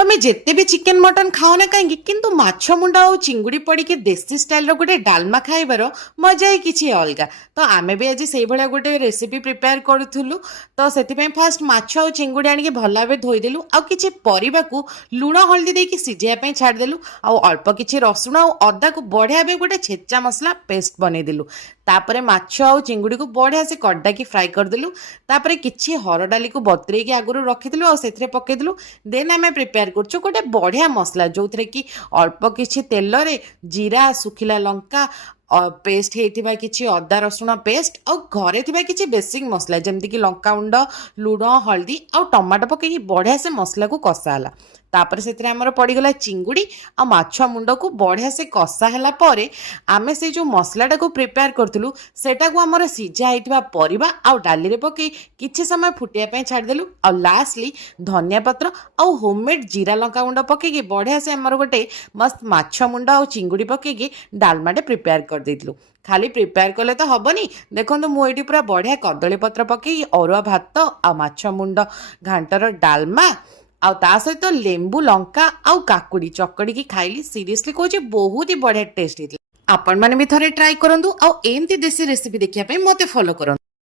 तमें जिते भी चिकेन मटन खाओ ना कहीं किंतु माछ मुंड और चिंगुड़ी पड़ी के देसी स्टाइल गोटे डालमा खाइबार मजा ही किसी अलग। तो आमे भी आज से भाया गोटे रेसिपी प्रिपेयर करूँ। तो से फास्ट माछ और चिंगुड़ी आनिक भल भाव धोईदेलु आउ कि परिबा को लुण हल्दी देकी सिझाई छाड़देलु आउ अल्प किछि रसुण और अदा को बढ़िया भाव गोटे छेचा मसला पेस्ट बनईदेलु। तापरे माछ और चिंगुड़ी को बढ़िया से कड्डा की फ्राए करदेलु। तापरे किछि हर डाली को बतुरे की आगुरी रखिदेलु और से पकईदेलु। देन आम प्रिपेयर कर गोटे बढ़िया मसला जो थे कि अल्प किछि तेल रे जीरा सुखिला लंका पेस्ट होता कि अदा रसुण पेस्ट और घरे थी किसी बेसिक मसला जमती कि लंका गुंड लुण हल्दी और टमाटो पकई बढ़िया से मसला को कषाला। तापर से आमर पड़गला चिंगुड़ी आ माछ मुंड को बढ़िया से कषाला आमे से जो मसलाटा को प्रिपेयर करूँ सेटा को आमर सीझा होता परिबा आ डाली पकई किछि समय फुटिया छाड़देलु आ लास्टली धनिया पत्र और होममेड जीरा लंका गुंड पकई बढ़िया से आमर गोटे मस्त माछ मुंड और चिंगुड़ी पकई डालमाटे प्रिपेयर कर देलु। खाली प्रिपेयर कले तो हबनी। देखो मुझे पूरा बढ़िया कदली पत्र पकई अरुआ भात आ माछ मुंड घांटर डालमा आउ ता सहित लेंबू लंका आउ काकुड़ी चकड़ी की खाइली। सीरियसली कहूँ बहुत ही बढ़िया टेस्ट होता। आपण मैंने भी थरे ट्राई करूँ आउ एमती देसी रेसिपी देखिए मते फॉलो करूँ।